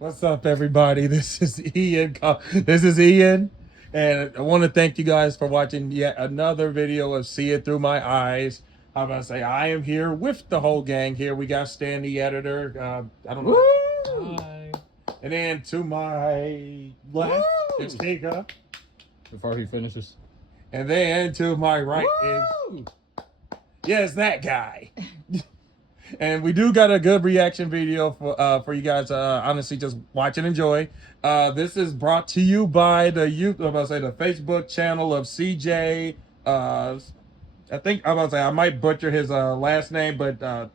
What's up, everybody? This is Ian. This is Ian, and I want to thank you guys for watching yet another video of See It Through My Eyes. How about I say I am here with the whole gang here. We got Stan, the editor. I don't know. Hi. And then to my left is Tika. Before he finishes. And then to my right is yes, that guy. And we do got a good reaction video for you guys. Honestly, just watch and enjoy. This is brought to you by the the Facebook channel of CJ. I think I'm about to say I might butcher his last name, but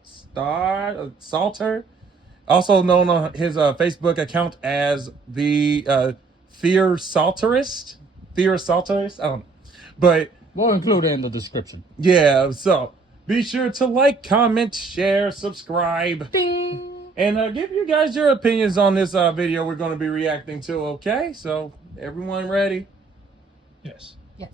Salter, also known on his Facebook account as the Fear Salterist. Fear Salterist. I don't know, but we'll include it in the description. yeah. So be sure to like, comment, share, subscribe. Ding. And give you guys your opinions on this video we're going to be reacting to, okay? So, everyone ready? Yes. Yes.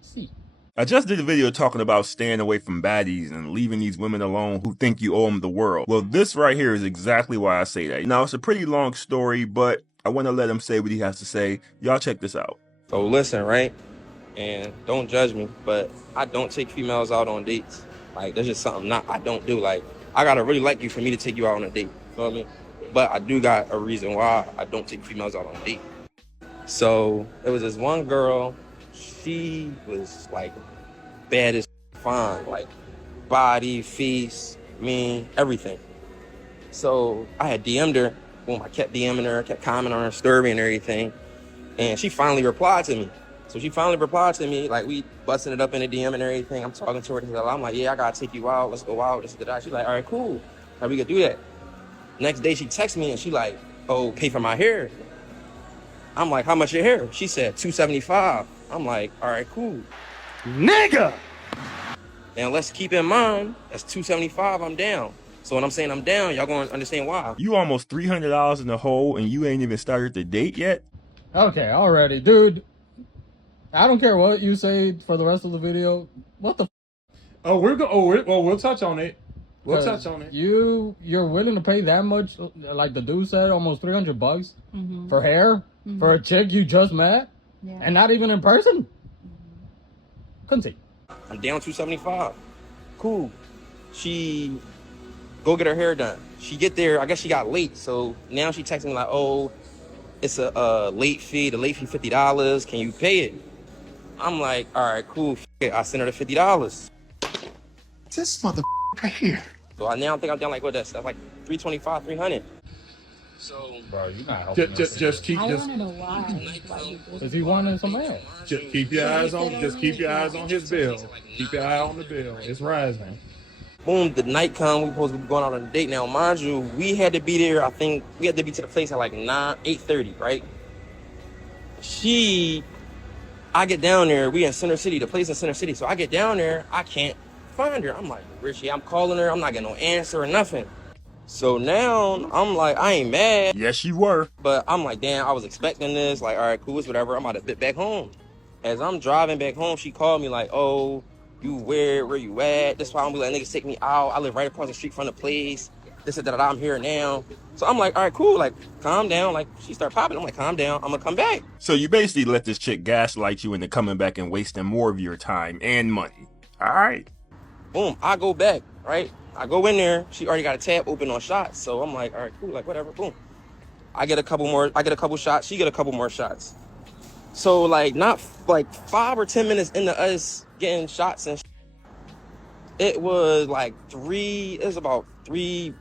See. I just did a video talking about staying away from baddies and leaving these women alone who think you owe them the world. Well, this right here is exactly why I say that. Now, it's a pretty long story, but I want to let him say what he has to say. Y'all check this out. So listen, right? And don't judge me, but I don't take females out on dates. Like, that's just something I don't do. Like, I gotta really like you for me to take you out on a date. You feel me? But I do got a reason why I don't take females out on a date. So there was this one girl, she was like bad as fine, like body, face, mean, everything. So I had DM'd her. Boom, I kept DMing her, kept commenting on her story and everything. And she finally replied to me. So she finally replied to me, like, we busting it up in the DM and everything. I'm talking to her. I'm like, yeah, I gotta take you out. Let's go out. This, that. She's like, all right, cool. How we could do that? Next day she texts me and she like, oh, pay for my hair. I'm like, how much your hair? She said $275. I'm like, all right, cool. Nigga! Now let's keep in mind, that's $275, I'm down. So when I'm saying I'm down, y'all gonna understand why. You almost $300 in the hole and you ain't even started the date yet? Okay, already. Dude, I don't care what you say for the rest of the video. What the Oh, we'll touch on it. We'll touch on it. You're willing to pay that much, like the dude said, almost $300 for hair for a chick you just met, and not even in person? Couldn't see. I'm down $275. Cool. She go get her hair done. She get there, I guess she got late. So now she texting me like, oh, it's a late fee. The late fee $50. Can you pay it? I'm like, all right, cool. I sent her the $50. This mother right here. So I now think I'm down like what that's like $325, $300. So bro, you not helping. Just keep. I Just, want to know why. Is he wanting some ass? just keep your eyes on. Just keep your eyes on his bill. Keep your eye on the bill. It's rising. boom, the night come. We supposed to be going out on a date. Now, mind you, we had to be there. I think we had to be to the place at like 8:30, right? I get down there. We in Center City. The place in Center City. So I get down there. I can't find her. I'm like, Richie, I'm calling her. I'm not getting no answer or nothing. So now I'm like, I ain't mad. Yes, you were. But I'm like, damn, I was expecting this. Like, all right, cool, it's whatever. I'm about to bit back home. As I'm driving back home, she called me like, oh, you where you at? That's why I'm be like, niggas take me out. I live right across the street from the place. This is that I'm here now. So I'm like, all right, cool. Like, calm down. Like, she start popping. I'm like, calm down. I'm gonna come back. So you basically let this chick gaslight you into coming back and wasting more of your time and money. All right. Boom, I go back, right? I go in there. She already got a tab open on shots. So I'm like, all right, cool. Like, whatever. Boom. I get a couple shots. She get a couple more shots. So like not like 5 or 10 minutes into us getting shots and it was like about three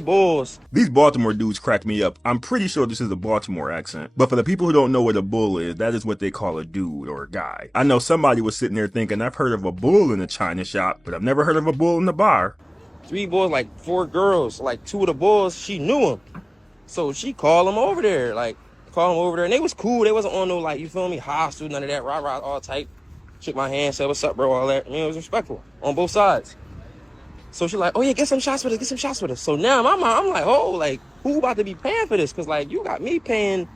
bulls. These Baltimore dudes crack me up. I'm pretty sure this is a Baltimore accent. But for the people who don't know what a bull is, that is what they call a dude or a guy. I know somebody was sitting there thinking, I've heard of a bull in a china shop, but I've never heard of a bull in the bar. 3 bulls, like 4 girls. Like 2 of the bulls, she knew them. So she called them over there. And they was cool. They wasn't on no, like, you feel me, hostile, none of that, rah-rah, all tight. Shook my hand, said, what's up, bro, all that. I mean, it was respectful on both sides. So she's like, oh, yeah, get some shots with us. So now in my mind, I'm like, oh, like, who about to be paying for this? Because, like, you got me paying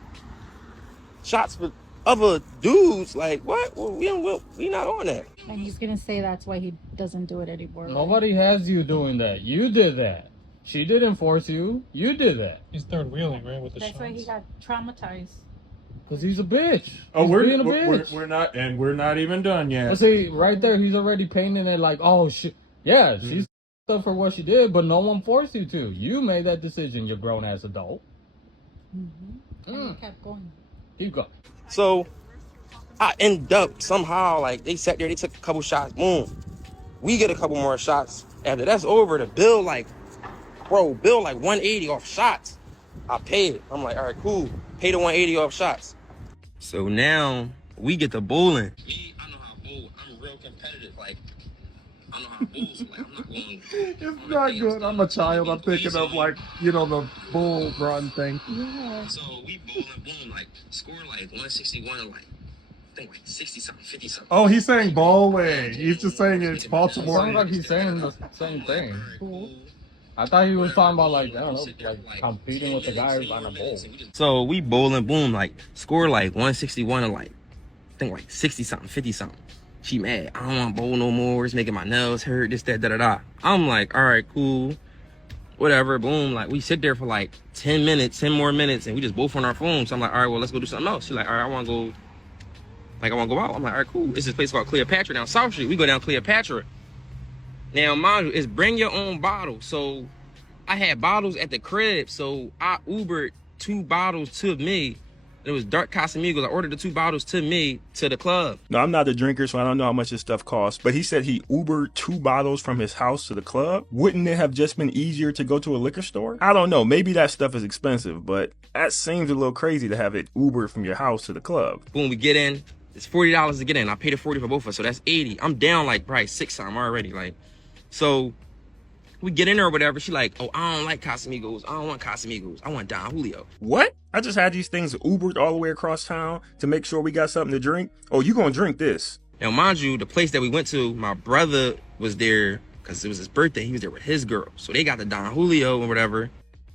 shots for other dudes. Like, what? Well, we not on that. And he's going to say that's why he doesn't do it anymore. Nobody has you doing that. You did that. She didn't force you. You did that. He's third wheeling, right, with the That's shots. why he got traumatized. Because he's a bitch. Oh, He's we're being a bitch. we're not even done yet. But see, right there, he's already painting it like, oh, shit. Yeah, she's up for what she did, but no one forced you to. You made that decision, you grown-ass adult. And he kept going. Keep going. So I end up somehow, like, they sat there, they took a couple shots, boom. We get a couple more shots. After that's over, the bill like 180 off shots. I pay it. I'm like, all right, cool. Pay the 180 off shots. So now we get to bowling. Me, I know how to bowl. I'm real competitive. Like, I know how to bowl. So, like, I'm not going. It's not good. I'm a child. I'm thinking of like, you know, the bull run thing. Yeah. So we bowling, boom, like, score like 161 and like, I think like 60 something, 50 something. Oh, he's saying bowling. He's just saying it's Baltimore. Sounds like he's saying the same thing. I thought he was talking about like, I don't know, like competing with the guys on a bowl. So we bowling, boom, like, score like 161 and like, I think like 60 something, 50 something. She mad. I don't want to bowl no more. It's making my nails hurt, this, that, da-da-da. I'm like, all right, cool. Whatever, boom. Like, we sit there for like 10 more minutes, and we just both on our phones. So I'm like, all right, well, let's go do something else. She's like, all right, I want to go out. I'm like, all right, cool. It's this place called Cleopatra down South Street. We go down Cleopatra. Now, mind you, it's bring your own bottle. So I had bottles at the crib, so I Ubered 2 bottles to me. It was dark Casamigos. I ordered the 2 bottles to me to the club. No, I'm not a drinker, so I don't know how much this stuff costs. But he said he Ubered 2 bottles from his house to the club. Wouldn't it have just been easier to go to a liquor store? I don't know. Maybe that stuff is expensive, but that seems a little crazy to have it Ubered from your house to the club. Boom, we get in. It's $40 to get in. I paid the 40 for both of us, so that's 80. I'm down like probably 6 something already. Like, so we get in there or whatever. She like, oh, I don't like Casamigos. I don't want Casamigos. I want Don Julio. What? I just had these things Ubered all the way across town to make sure we got something to drink. Oh, you gonna drink this? Now, mind you, the place that we went to, my brother was there because it was his birthday. He was there with his girl. So they got the Don Julio and whatever.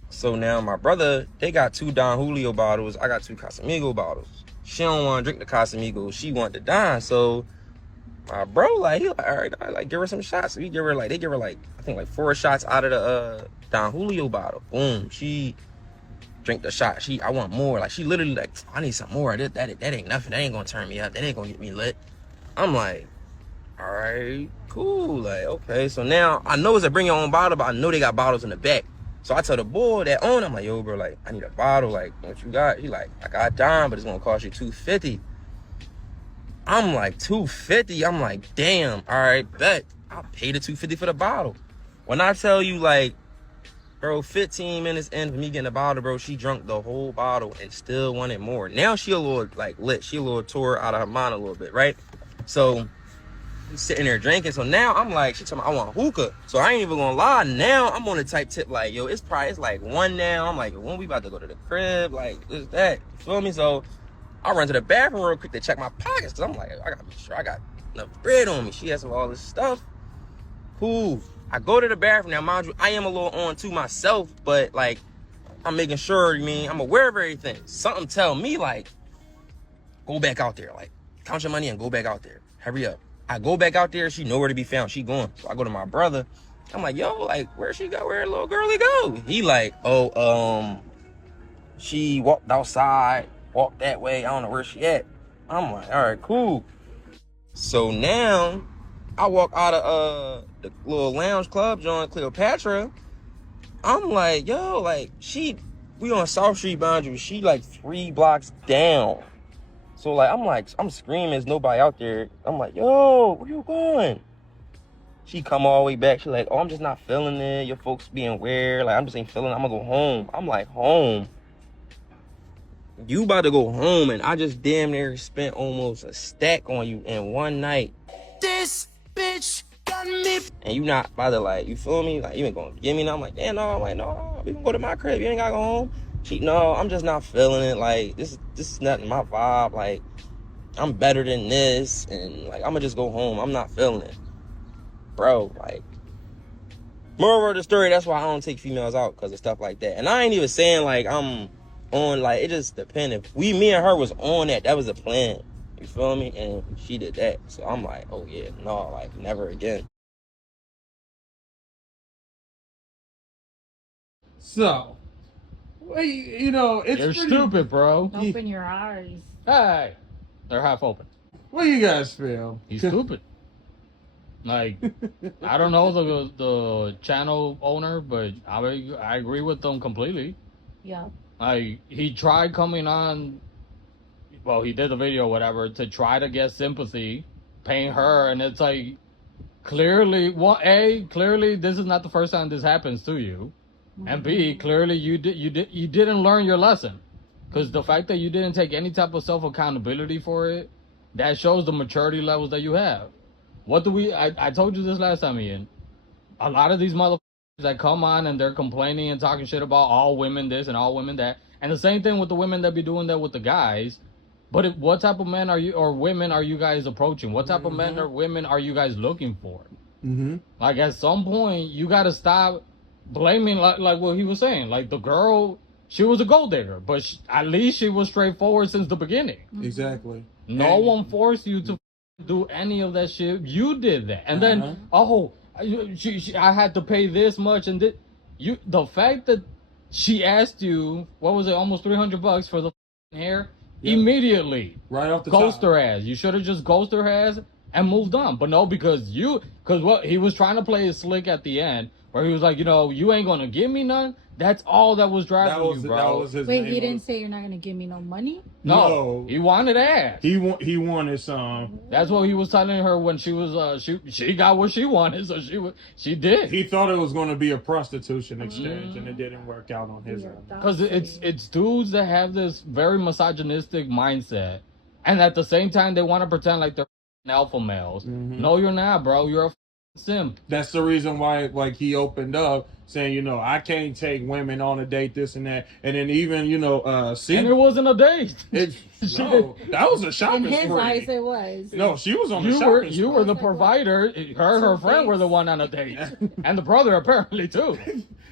So now my brother, they got 2 Don Julio bottles. I got 2 Casamigo bottles. She don't want to drink the Casamigos. She want the Don. So my bro, like, he like, all right, I like give her some shots. We give her like, they give her like, I think like 4 shots out of the Don Julio bottle. Boom. She drink the shot. I want more. Like, she literally like, I need some more. That ain't nothing. That ain't gonna turn me up. That ain't gonna get me lit. I'm like, all right, cool. Like, okay. So now I know it's a bring your own bottle, but I know they got bottles in the back. So I tell the boy that own, I'm like, yo, bro, like, I need a bottle. Like, what you got? He like, I got Don, but it's gonna cost you $250. I'm like, $250? I'm like, damn, all right, bet. I'll pay the $250 for the bottle. When I tell you, like, bro, 15 minutes in for me getting a bottle, bro, she drunk the whole bottle and still wanted more. Now she a little, like, lit. She a little tore out of her mind a little bit, right? So he's sitting there drinking. So now I'm like, she told me I want hookah. So I ain't even gonna lie. Now I'm on the type tip, like, yo, it's like 1 now. I'm like, when we about to go to the crib? Like, this, that. You feel me? So I run to the bathroom real quick to check my pockets. Cause I'm like, I gotta be sure I got enough bread on me. She has all this stuff. Cool. I go to the bathroom. Now, mind you, I am a little on to myself, but like, I'm making sure, I'm aware of everything. Something tell me, like, go back out there. Like, count your money and go back out there. Hurry up. I go back out there. She nowhere to be found. She gone. So I go to my brother. I'm like, yo, like, where'd she go? Where'd little girlie go? He like, oh, she walked outside, walked that way. I don't know where she at. I'm like, all right, cool. So now I walk out of the little lounge club joint, Cleopatra. I'm like, yo, like, we on South Street boundary. She like 3 blocks down. So like, I'm screaming, there's nobody out there. I'm like, yo, where you going? She come all the way back. She like, oh, I'm just not feeling it. Your folks being weird. Like, I'm just ain't feeling it. I'm gonna go home. I'm like, home? You about to go home, and I just damn near spent almost a stack on you in one night. This bitch got me. And you not about to, like, you feel me? Like, you ain't gonna give me nothing. I'm like, damn, no. I'm like, no, we can go to my crib. You ain't gotta go home. No, I'm just not feeling it. Like, this is not my vibe. Like, I'm better than this. And, like, I'm gonna just go home. I'm not feeling it. Bro, like, moral of the story, that's why I don't take females out, because of stuff like that. And I ain't even saying, like, I'm on, like, it just depends. If me and her was on that was a plan. You feel me? And she did that. So I'm like, oh, yeah, no, like, never again. So, well, you know, it's You're pretty- stupid, bro. Open your eyes. Hey, they're half open. What do you guys feel? He's stupid. Like, I don't know the channel owner, but I agree with them completely. Yeah. Like, he tried coming on, well, he did the video, whatever, to try to get sympathy, paying her, and it's like, clearly, clearly this is not the first time this happens to you, and B, clearly you didn't learn your lesson, because the fact that you didn't take any type of self accountability for it, that shows the maturity levels that you have. What do we? I told you this last time, Ian. A lot of these motherfuckers that come on and they're complaining and talking shit about all women this and all women that, and the same thing with the women that be doing that with the guys. But what type of men are you or women are you guys approaching? What type of men or women are you guys looking for? Mm-hmm. Like at some point, you gotta stop blaming like what he was saying. Like the girl, she was a gold digger, but at least she was straightforward since the beginning. Exactly. No And- one forced you to do any of that shit. You did that, and then I had to pay this much, and the fact that she asked you what was it, almost $300 for the hair, immediately Right off the ghost top. her ass. You should have just ghosted her ass and moved on. But no, because what he was trying to play is slick at the end, where he was like, you ain't gonna give me none. That's all that was driving you, bro. That was his Wait, name he on didn't it. say you're not gonna give me no money? No, he wanted ass. He wanted some. That's what he was telling her when she was she got what she wanted, so she did. He thought it was going to be a prostitution exchange, and it didn't work out on his end. Because it's dudes that have this very misogynistic mindset, and at the same time they want to pretend like they're alpha males. No, you're not, bro. You're a simp. That's the reason why, like, he opened up saying, I can't take women on a date, this and that, and then even, see, And it wasn't a date. no, that was a shopping In his spree. eyes, it was. No, she was on the You shopping were spree. the provider. Her friend were the one on a date, and the brother apparently too.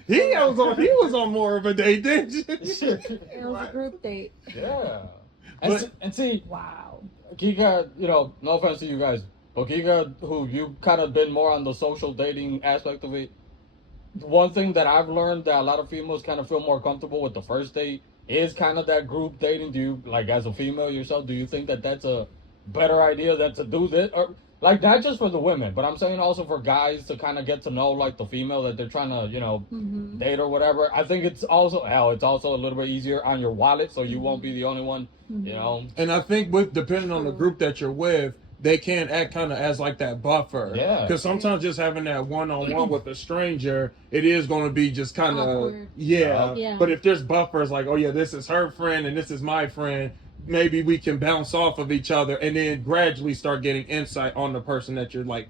He was on more of a date than she. It was a group date. Yeah. But- And see, Wow. Kika, no offense to you guys, but Kika, who you kind of been more on the social dating aspect of it, one thing that I've learned that a lot of females kind of feel more comfortable with the first date is kind of that group dating. Do you, like, as a female yourself, do you think that that's a better idea than to do this? Or, like, not just for the women, but I'm saying also for guys to kind of get to know, like, the female that they're trying to, date or whatever. I think it's also a little bit easier on your wallet, so you won't be the only one, And I think depending on the group that you're with, they can act kind of as like that buffer. Yeah. Because sometimes just having that one-on-one with a stranger, it is going to be just kind of, Awkward. Yeah. But if there's buffers like, oh yeah, this is her friend and this is my friend, maybe we can bounce off of each other and then gradually start getting insight on the person that you're like,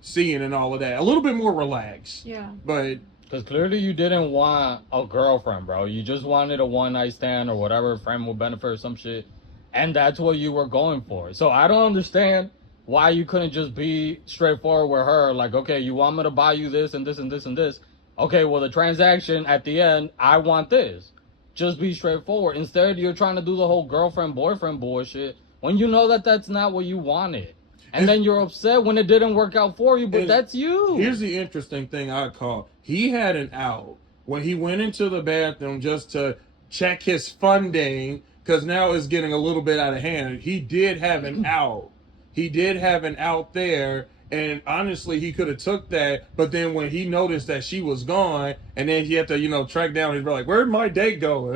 seeing and all of that. A little bit more relaxed. Yeah. But because clearly you didn't want a girlfriend, bro. You just wanted a one-night stand or whatever, friend with benefit or some shit. And that's what you were going for. So I don't understand why you couldn't just be straightforward with her. Like, okay, you want me to buy you this and this and this and this. Okay, well, the transaction at the end, I want this. Just be straightforward. Instead, you're trying to do the whole girlfriend-boyfriend bullshit when you know that that's not what you wanted. And then you're upset when it didn't work out for you, but And that's you. Here's the interesting thing I call. He had an out when he went into the bathroom just to check his funding, because now it's getting a little bit out of hand. He did have an out. He did have an out there, and honestly, he could have took that. But then when he noticed that she was gone, and then he had to, track down, he's like, "Where'd my date go?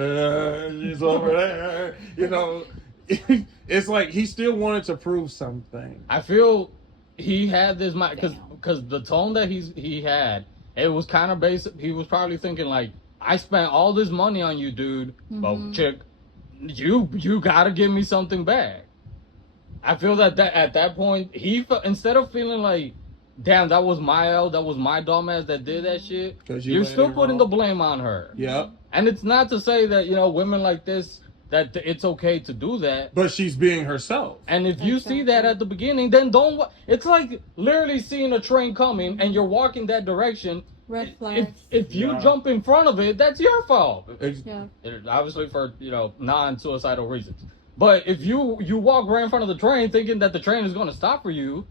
She's over there." It's like he still wanted to prove something. I feel he had this mind because the tone that he had, it was kind of basic. He was probably thinking like, I spent all this money on you, dude. Well, chick, you gotta give me something back. I feel that at that point he instead of feeling like, damn, that was my L, that was my dumbass that did that shit. You're still putting the blame on her. Yep. And it's not to say that women like this, that it's okay to do that. But she's being herself. And if you see that at the beginning, then don't. It's like literally seeing a train coming and you're walking that direction. Red flags. If you jump in front of it, that's your fault. Yeah. Obviously for non-suicidal reasons. But if you walk right in front of the train thinking that the train is going to stop for you,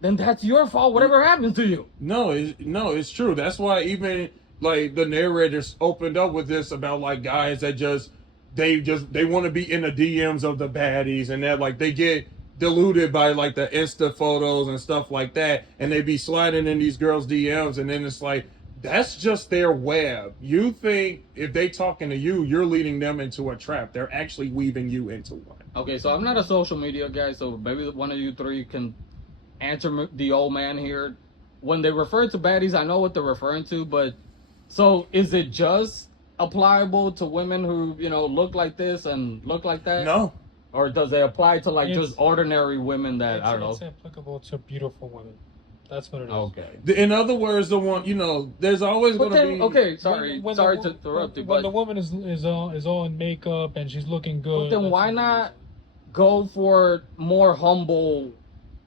then that's your fault. Whatever happens to you. No, it's true. That's why even like the narrators opened up with this about like guys that they want to be in the DMs of the baddies, and that like they get deluded by like the Insta photos and stuff like that, and they be sliding in these girls' DMs, and then it's like that's just their web. You think if they talking to you, you're leading them into a trap. They're actually weaving you into one. Okay, so I'm not a social media guy, so maybe one of you three can answer the old man here. When they refer to baddies, I know what they're referring to, but so is it just applicable to women who, you know, look like this and look like that? No. Or does it apply to like It's- just ordinary women that I don't know? It's applicable to beautiful women. That's what it is. Okay. In other words, the one, you know, there's always But going to then, be. okay, sorry, When sorry the, to interrupt you, when but, the woman is all in makeup and she's looking good. but then that's why what it not is. go for more humble,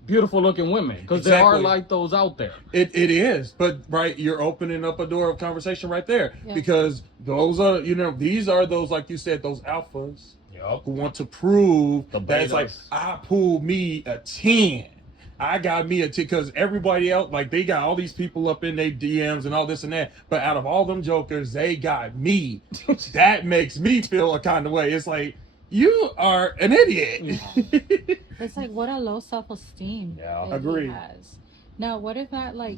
beautiful looking women? Because there are Exactly. like those out there. It is, but right, you're opening up a door of conversation right there, Yeah. because those are, you know, these are those, like you said, those alphas Yup. who want to prove The that it's like, betas. I pulled me a 10. I got me a 10, because everybody else, like they got all these people up in their DMs and all this and that, but out of all them jokers, they got me. That makes me feel a kind of way. It's like, you are an idiot. It's like what a low self-esteem. Yeah. that he Agreed. has. Now, what if that like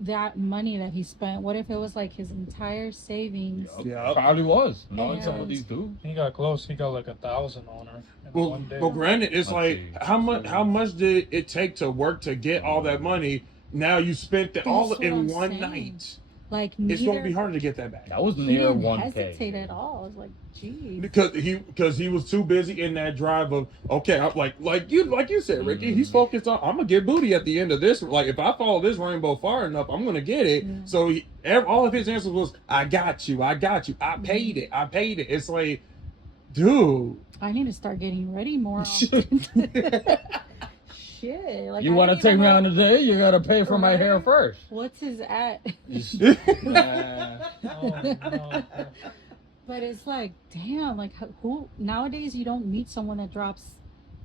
that money that he spent? What if it was like his entire savings? Yeah. Probably was. Knowing some of And- these dudes. He got close. He got like 1,000 on her in Well, one day. well, granted, it's Let's like see. how much did it take to work to get all that money? Now you spent it all That's in what I'm one saying. night. Like It's going to be neither- harder to get that back. That was He near didn't 1K. hesitate at all. I was like, geez. Because he was too busy in that drive of, okay, I'm like you said, Ricky, he's focused on, I'm gonna get booty at the end of this. Like if I follow this rainbow far enough, I'm gonna get it. Yeah. So all of his answers was, I got you, I paid it, It's like, dude. I need to start getting ready more often. Shit. Like, You I want to don't take even me know- on a date? You gotta pay for my hair Right. first. What's his at? Nah. Oh, no. But it's like, damn, like who nowadays you don't meet someone that drops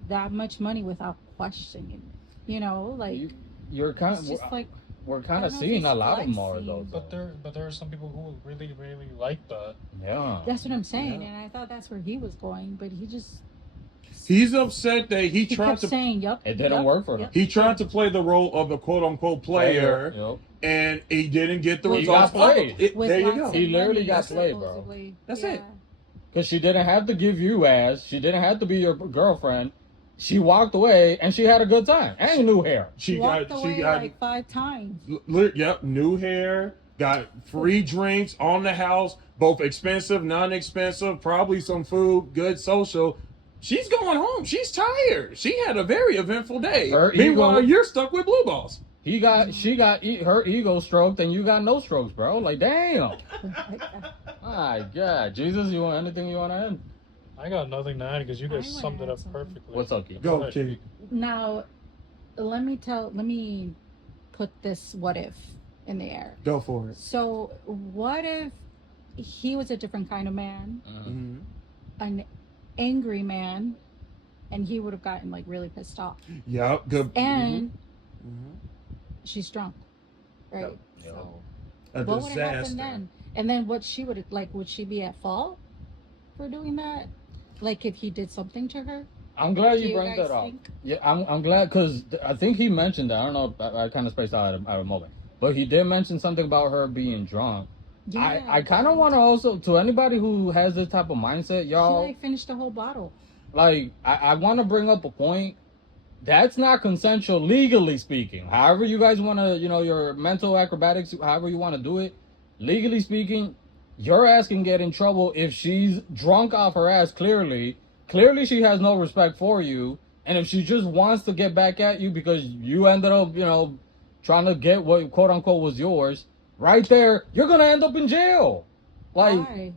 that much money without questioning it. You know, like You're kind it's just like we're kind I of don't know if seeing he's a lot of more of flexing. those. But there are some people who really like that. Yeah. that's what I'm saying, Yeah. and I thought that's where he was going, but he just He's upset that he he tried kept to saying, "Yup." It didn't yup, work for him. yup. he tried to play the role of the quote unquote player, Yep. and he didn't get the He results. got played. With There you lots go. of He literally money, got played, bro. supposedly. That's it. Because she didn't have to give you ass. She didn't have to be your girlfriend. She walked away and she had a good time and new hair. She walked away like 5 times. Yep, new hair, got free drinks on the house, both expensive, non-expensive, probably some food, good social. She's going home. She's tired. She had a very eventful day. Her Meanwhile, ego- you're stuck with blue balls. She got her ego stroked and you got no strokes, bro. Like damn. My God, Jesus, you want anything you want to add? I got nothing to add because you guys I wanna summed it add up something. perfectly. What's up, Keith? Go, ahead. Kitty. Now, let me put this what if in the air. Go for it. So, what if he was a different kind of man, Mm-hmm. an angry man, and he would have gotten like really pissed off? Yep, good. And Mhm. she's drunk, right? Yep, yep. So, A what would have happened disaster. then? And then what she would like? Would she be at fault for doing that? Like if he did something to her? I'm glad Do you you brought guys that up. think? Yeah, I'm glad because I think he mentioned that. I don't know. I kind of spaced out at a moment, but he did mention something about her being drunk. I kind of want to also, to anybody who has this type of mindset, She y'all, like finished the whole bottle. like I want to bring up a point. That's not consensual legally speaking. However you guys want to, your mental acrobatics, however you want to do it, legally speaking, your ass can get in trouble if she's drunk off her ass. Clearly she has no respect for you, and if she just wants to get back at you because you ended up, trying to get what quote unquote was yours, right there, you're gonna end up in jail. Like, Why?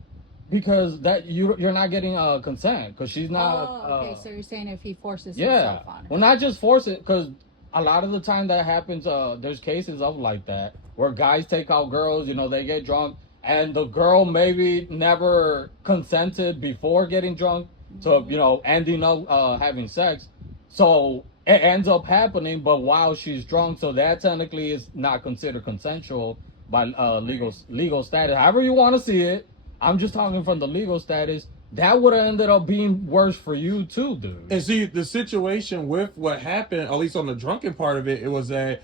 because that you're not getting consent because she's not. Oh, okay. So you're saying if he forces Yeah, himself on her? well, not just force it, because a lot of the time that happens. There's cases of like that where guys take out girls. They get drunk, and the girl maybe never consented before getting drunk to ending up having sex. So it ends up happening, but while she's drunk, so that technically is not considered consensual. by legal status. However you want to see it. I'm just talking from the legal status. That would have ended up being worse for you too, dude. And see, the situation with what happened, at least on the drunken part of it, it was that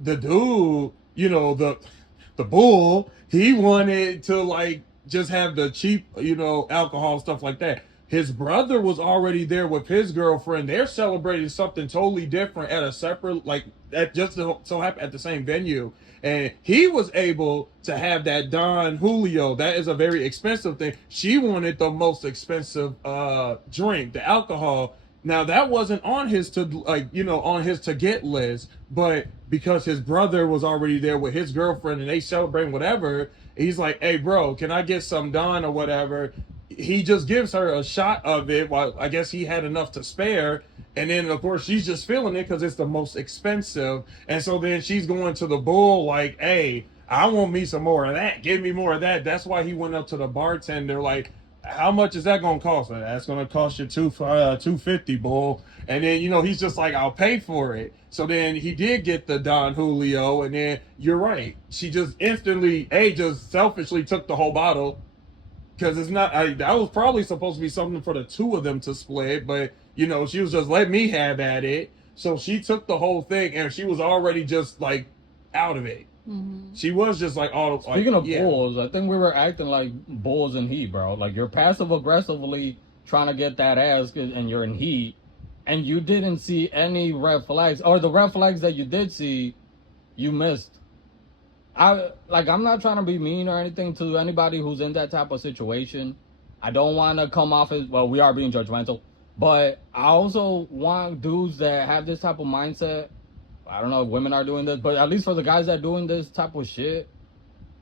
the dude, you know, the bull, he wanted to like just have the cheap, you know, alcohol, stuff like that. His brother was already there with his girlfriend. They're celebrating something totally different at a separate, like, that just so happened at the same venue. And he was able to have that Don Julio. That is a very expensive thing. She wanted the most expensive drink, the alcohol. Now that wasn't on his to like, you know, on his to get list, but because his brother was already there with his girlfriend and they celebrating whatever, he's like, "Hey bro, can I get some Don or whatever?" He just gives her a shot of it while I guess he had enough to spare. And then of course she's just feeling it because it's the most expensive. And so then she's going to the bull like, "Hey, I want me some more of that. Give me more of that." That's why he went up to the bartender like, "How much is that gonna cost?" That's gonna cost you $250, bull. And then, you know, he's just like, "I'll pay for it." So then he did get the Don Julio, and then you're right. She just instantly, just selfishly took the whole bottle. Because it's not, that was probably supposed to be something for the two of them to split, but, you know, she was just, "Let me have at it." So she took the whole thing, and she was already just, like, out of it. Mm-hmm. She was just, like, all... Speaking of yeah. bulls, I think we were acting like bulls in heat, bro. Like, you're passive-aggressively trying to get that ass, and you're in heat, and you didn't see any red flags. Or the red flags that you did see, you missed. I'm not trying to be mean or anything to anybody who's in that type of situation. I don't want to come off as, well, we are being judgmental, but I also want dudes that have this type of mindset. I don't know if women are doing this, but at least for the guys that are doing this type of shit,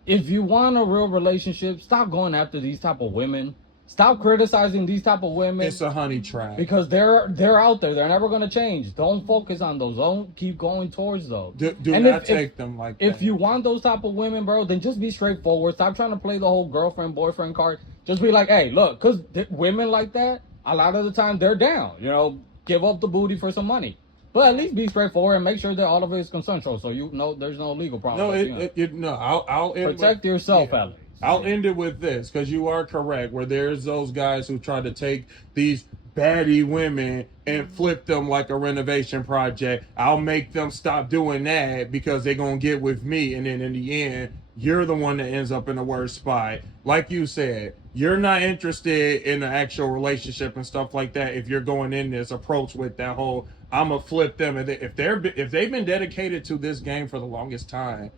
if you want a real relationship, stop going after these type of women. Stop criticizing these type of women. It's a honey trap. Because they're out there. They're never going to change. Don't focus on those. Don't keep going towards those. Do not take them like that. If you want those type of women, bro, then just be straightforward. Stop trying to play the whole girlfriend, boyfriend card. Just be like, "Hey, look," because women like that, a lot of the time, they're down. You know, give up the booty for some money. But at least be straightforward and make sure that all of it is consensual, so you know there's no legal problem. No, I'll end protect yourself, yeah. Alex. I'll end it with this, because you are correct, where there's those guys who try to take these baddie women and flip them like a renovation project. I'll make them stop doing that because they're going to get with me. And then in the end, you're the one that ends up in the worst spot. Like you said, you're not interested in an actual relationship and stuff like that if you're going in this approach with that whole, "I'm going to flip them." And if they've been dedicated to this game for the longest time,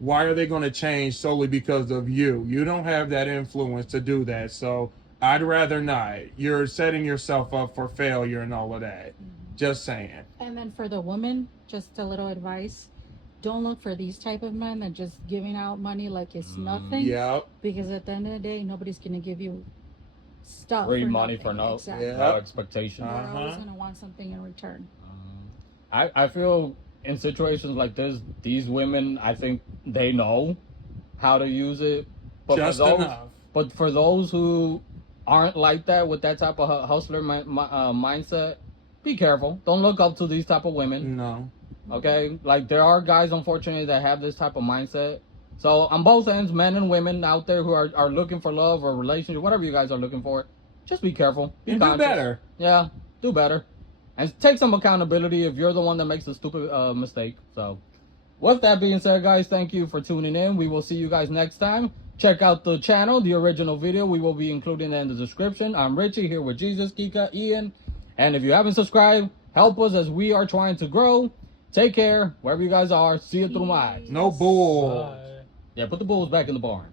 why are they going to change solely because of you? You don't have that influence to do that. So I'd rather not. You're setting yourself up for failure and all of that. Just saying. And then for the woman, just a little advice. Don't look for these type of men that just giving out money like it's nothing. Yeah. Because at the end of the day, nobody's going to give you stuff Free for money nothing. for no, Exactly. Yeah. no expectation. You're always going to want something in return. I feel in situations like this, these women, I think they know how to use it. But Just for those, enough. But for those who aren't like that with that type of hustler mindset, be careful. Don't look up to these type of women. No. Okay? Like, there are guys, unfortunately, that have this type of mindset. So on both ends, men and women out there who are looking for love or relationship, whatever you guys are looking for, just be careful. Be And conscious. do better. Yeah, do better. And take some accountability if you're the one that makes a stupid mistake. So, with that being said, guys, thank you for tuning in. We will see you guys next time. Check out the channel, the original video. We will be including it in the description. I'm Richie here with Jesus, Kika, Ian. And if you haven't subscribed, help us as we are trying to grow. Take care, wherever you guys are. See you through my eyes. No bull. Bye. Yeah, put the bulls back in the barn.